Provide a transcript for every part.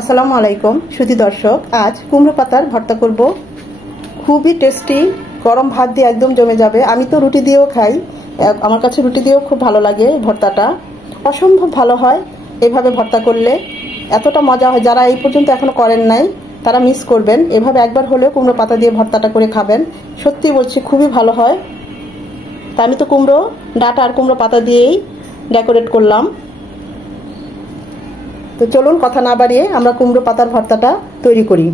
আসসালামু আলাইকুম সুধী দর্শক, আজ কুমড়ো পাতার ভর্তা করব। খুবই টেস্টি, গরম ভাত দিয়ে একদম জমে যাবে। আমি তো রুটি দিয়েও খাই, আমার কাছে রুটি দিয়েও খুব ভালো লাগে। ভর্তাটা অসম্ভব ভালো হয় এভাবে ভর্তা করলে, এতটা মজা হয়। যারা এই পর্যন্ত এখনো করেন নাই তারা মিস করবেন। এভাবে একবার হলেও কুমড়ো পাতা দিয়ে ভর্তাটা করে খাবেন, সত্যি বলছি খুবই ভালো হয়। তা আমি তো কুমড়ো ডাঁটা আর কুমড়ো পাতা দিয়েই ডেকোরেট করলাম। তো চলুন কথা না বাড়িয়ে আমরা কুমড়ো পাতার ভর্তাটা তৈরি করি।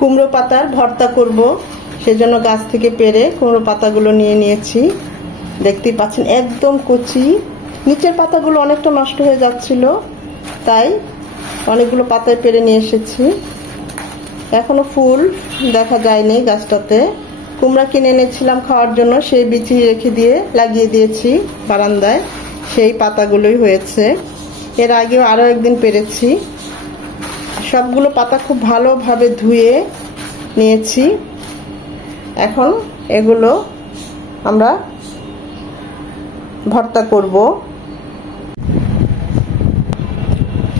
কুমড়ো পাতার ভর্তা করব, সেজন্য গাছ থেকে পেড়ে কুমড়ো পাতাগুলো নিয়ে নিয়েছি। দেখতেই পাচ্ছেন একদম কচি, নিচের পাতাগুলো অনেকটা নষ্ট হয়ে যাচ্ছিল, তাই অনেকগুলো পাতায় পেড়ে নিয়ে এসেছি। এখনো ফুল দেখা যায়নি গাছটাতে। কুমড়া কিনে এনেছিলাম খাওয়ার জন্য, সেই বিচি রেখে দিয়ে লাগিয়ে দিয়েছি বারান্দায়, সেই পাতাগুলোই হয়েছে। এর আগেও আরো একদিন পেরেছি। সবগুলো পাতা খুব ভালোভাবে ধুয়ে নিয়েছি। এখন এগুলো আমরা ভর্তা করব।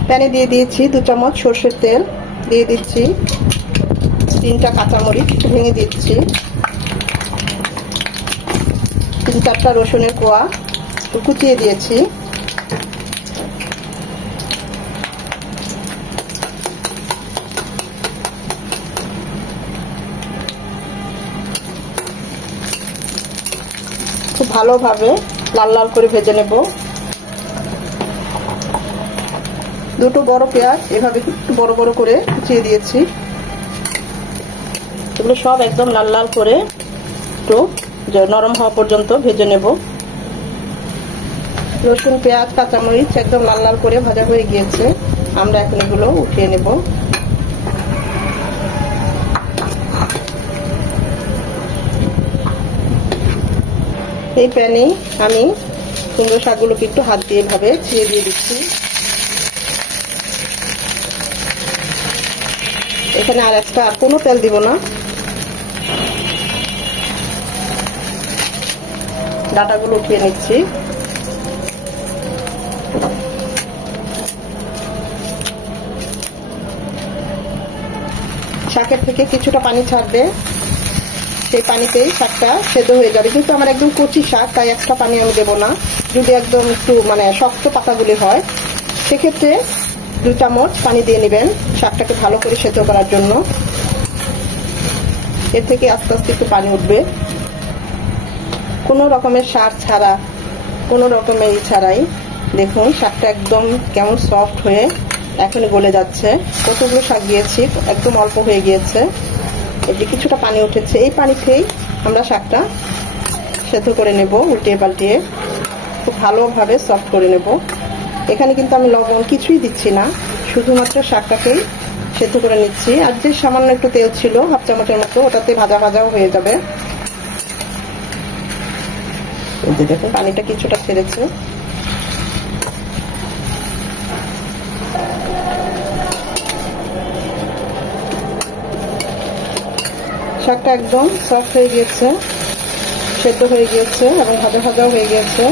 প্যানে দিয়ে দিয়েছি 2 চামচ সরষের তেল, দিয়ে দিচ্ছি 3টা কাঁচামরিচ ভেঙে দিচ্ছি, 3-4টা রসুনের কোয়া কুচিয়ে দিয়েছি। খুব ভালোভাবে লাল লাল করে ভেজে নেব। 2টো বড় পেঁয়াজ এভাবে একটু বড় বড় করে কুচিয়ে দিয়েছি। এগুলো সব একদম লাল লাল করে একটু নরম হওয়া পর্যন্ত ভেজে নেব। রসুন, পেঁয়াজ, কাঁচামরিচ একদম লাল লাল করে ভাজা হয়ে গিয়েছে। আমরা এখন এগুলো উঠিয়ে নেব। এই প্যানে আমি কুমড়ো শাকগুলোকে একটু হাত দিয়ে ভাবে ছিঁড়ে দিয়ে দিচ্ছি। এখানে আর কোনো তেল দিব না। ডাঁটাগুলো উঠিয়ে নিচ্ছি। শাকের থেকে কিছুটা পানি ছাড়বে, সেই পানিতেই শাকটা সেদ্ধ হয়ে যাবে। কিন্তু আমার একদম কচি শাক, তাই এক্সট্রা পানি আমি দেবো না। যদি একদম একটু শক্ত পাতাগুলি হয় সেক্ষেত্রে 2 চামচ পানি দিয়ে নেবেন শাকটাকে ভালো করে সেদ্ধ করার জন্য। এর থেকে আস্তে আস্তে একটু পানি উঠবে। কোনো রকমের সার ছাড়া, কোনো রকমের ছাড়াই দেখুন শাকটা একদম কেমন সফট হয়ে এখনই গলে যাচ্ছে। কতগুলো শাক দিয়েছি, একদম অল্প হয়ে গিয়েছে। এটি কিছুটা পানি উঠেছে, এই পানিতেই আমরা শাকটা সেদ্ধ করে নেব, উল্টিয়ে পাল্টিয়ে খুব ভালোভাবে সফট করে নেব। এখানে কিন্তু আমি লবণ কিছুই দিচ্ছি না, শুধুমাত্র শাকটাকেই সেদ্ধ করে নিচ্ছি। আর যে সামান্য একটু তেল ছিল 1/2 চামচের মতো, ওটাতে ভাজা ভাজাও হয়ে যাবে। দেখুন পানিটা কিছুটা ছেড়েছে। শাকটা একদম সফট হয়ে গিয়েছে, সেদ্ধ হয়ে গিয়েছে এবং ভাজা ভাজাও হয়ে গিয়েছে।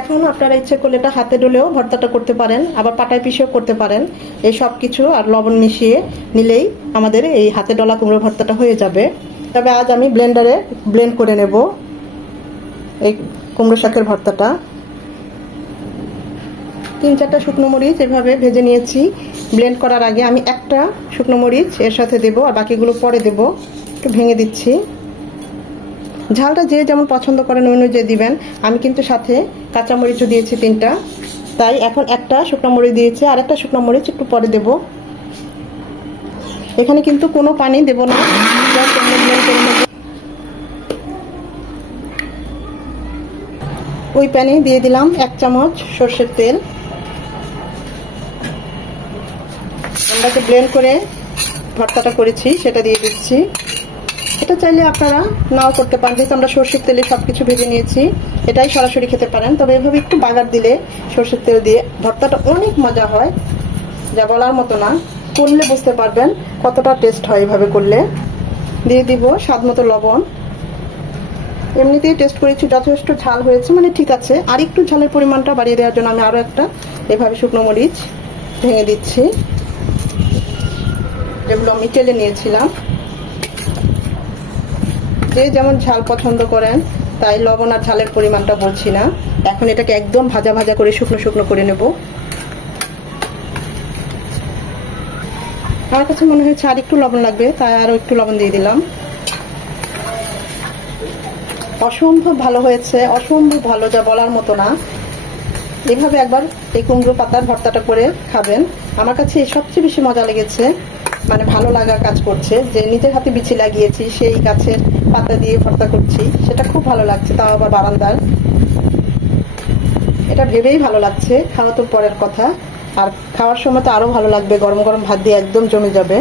এখন আপনারা ইচ্ছে করলে এটা হাতে ডলেও ভর্তাটা করতে পারেন, আবার পাটায় পিষেও করতে পারেন। এই সব কিছু আর লবণ মিশিয়ে নিলেই আমাদের এই হাতে ডলা কুমড়ো ভর্তাটা হয়ে যাবে। তবে আজ আমি ব্লেন্ডারে ব্লেন্ড করে নেব এই কুমড়ো শাকের ভর্তাটা। 3-4টা শুকনো মরিচ এভাবে ভেজে নিয়েছি। ব্লেন্ড করার আগে আমি একটা শুকনো মরিচ এর সাথে দেব, আর বাকিগুলো পরে দেব। একটু ভেঙে দিচ্ছি। ঝালটা যে যেমন পছন্দ করেন ওই অনুযায়ী দিবেন। আমি কিন্তু সাথে কাঁচামরিচও দিয়েছি 3টা, তাই এখন একটা শুকনো মরিচ দিয়েছি, আর একটা শুকনো মরিচ একটু পরে দেব। এখানে কিন্তু কোনো পানি দেব না, ওই প্যানে দিয়ে দিলাম 1 চামচ সরষের তেল। আমরা যে ব্লেন্ড করে ভর্তাটা করেছি সেটা দিয়ে দিচ্ছি। এটা চাইলে আপনারা নাও করতে পারেন, যেহেতু আমরা সরষের তেলে সবকিছু ভেজে নিয়েছি, এটাই সরাসরি খেতে পারেন। তবে এভাবে একটু বাগার দিলে সরষের তেল দিয়ে ভর্তাটা অনেক মজা হয়, যা বলার মতো না। করলে বুঝতে পারবেন কতটা টেস্ট হয় এভাবে করলে। দিয়ে দিব স্বাদ মতো লবণ। এমনিতেই টেস্ট করেছি, যথেষ্ট ঝাল হয়েছে, মানে ঠিক আছে। আর একটু ঝালের পরিমাণটা বাড়িয়ে দেওয়ার জন্য আমি আরো একটা এভাবে শুকনো মরিচ ভেঙে দিচ্ছি, যেগুলো আমি তেলে নিয়েছিলাম। যে যেমন ঝাল পছন্দ করেন, তাই লবণ আর ঝালের পরিমাণটা বলছি না। এখন এটাকে একদম ভাজা ভাজা করে শুকনো শুকনো করে নেব। আমার কাছে মনে হয়েছে আর একটু লবণ লাগবে, তাই আরো একটু লবণ দিয়ে দিলাম। অসম্ভব ভালো হয়েছে, অসম্ভব ভালো, যা বলার মতো না। এভাবে একবার এই কুমড়ো পাতার ভর্তাটা করে খাবেন। আমার কাছে সবচেয়ে বেশি মজা লেগেছে, মানে ভালো লাগা কাজ করছে যে নিজের হাতে বিচি লাগিয়েছি, সেই গাছের পাতা দিয়ে ভর্তা করছি, সেটা খুব ভালো লাগছে, তাও আবার বারান্দার। এটা ভেবেই ভালো লাগছে। খাওয়া তো পরের কথা, আর খাওয়ার সময় তো আরো ভালো লাগবে, গরম গরম ভাত দিয়ে একদম জমে যাবে।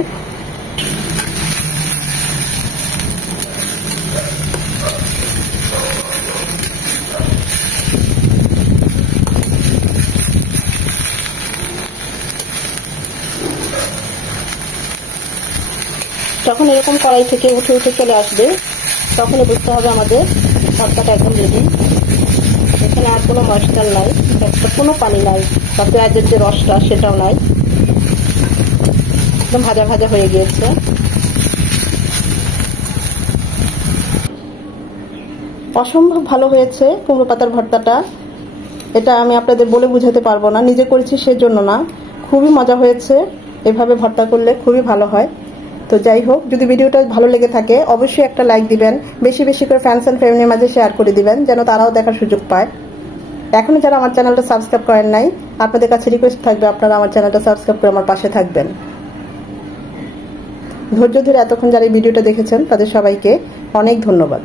যখন এরকম কড়াই থেকে উঠে উঠে চলে আসবে, তখন বুঝতে হবে আমাদের ভর্তাটা একদম রেডি। এখানে আর কোনো মশলা নাই, কোনো পানি নাই, বা পেঁয়াজের যে রসটা সেটাও নাই, একদম ভাজা ভাজা হয়ে গিয়েছে। অসম্ভব ভালো হয়েছে কুমড়ো পাতার ভর্তাটা। এটা আমি আপনাদের বলে বুঝাতে পারবো না, নিজে করেছি সেজন্য না, খুবই মজা হয়েছে। এভাবে ভর্তা করলে খুবই ভালো হয়। তো যাই হোক, যদি ভিডিওটা ভালো লেগে থাকে অবশ্যই একটা লাইক দিবেন, বেশি বেশি করে ফ্রেন্ডস এন্ড ফ্যামিলির মাঝে শেয়ার করে দিবেন, যেন তারাও দেখার সুযোগ পায়। এখনো যারা আমার চ্যানেলটা সাবস্ক্রাইব করেন নাই, আপনাদের কাছে রিকোয়েস্ট থাকবে আপনারা আমার চ্যানেলটা সাবস্ক্রাইব করে আমার পাশে থাকবেন। ধৈর্য ধরে এতক্ষণ যারা এই ভিডিওটা দেখেছেন তাদের সবাইকে অনেক ধন্যবাদ।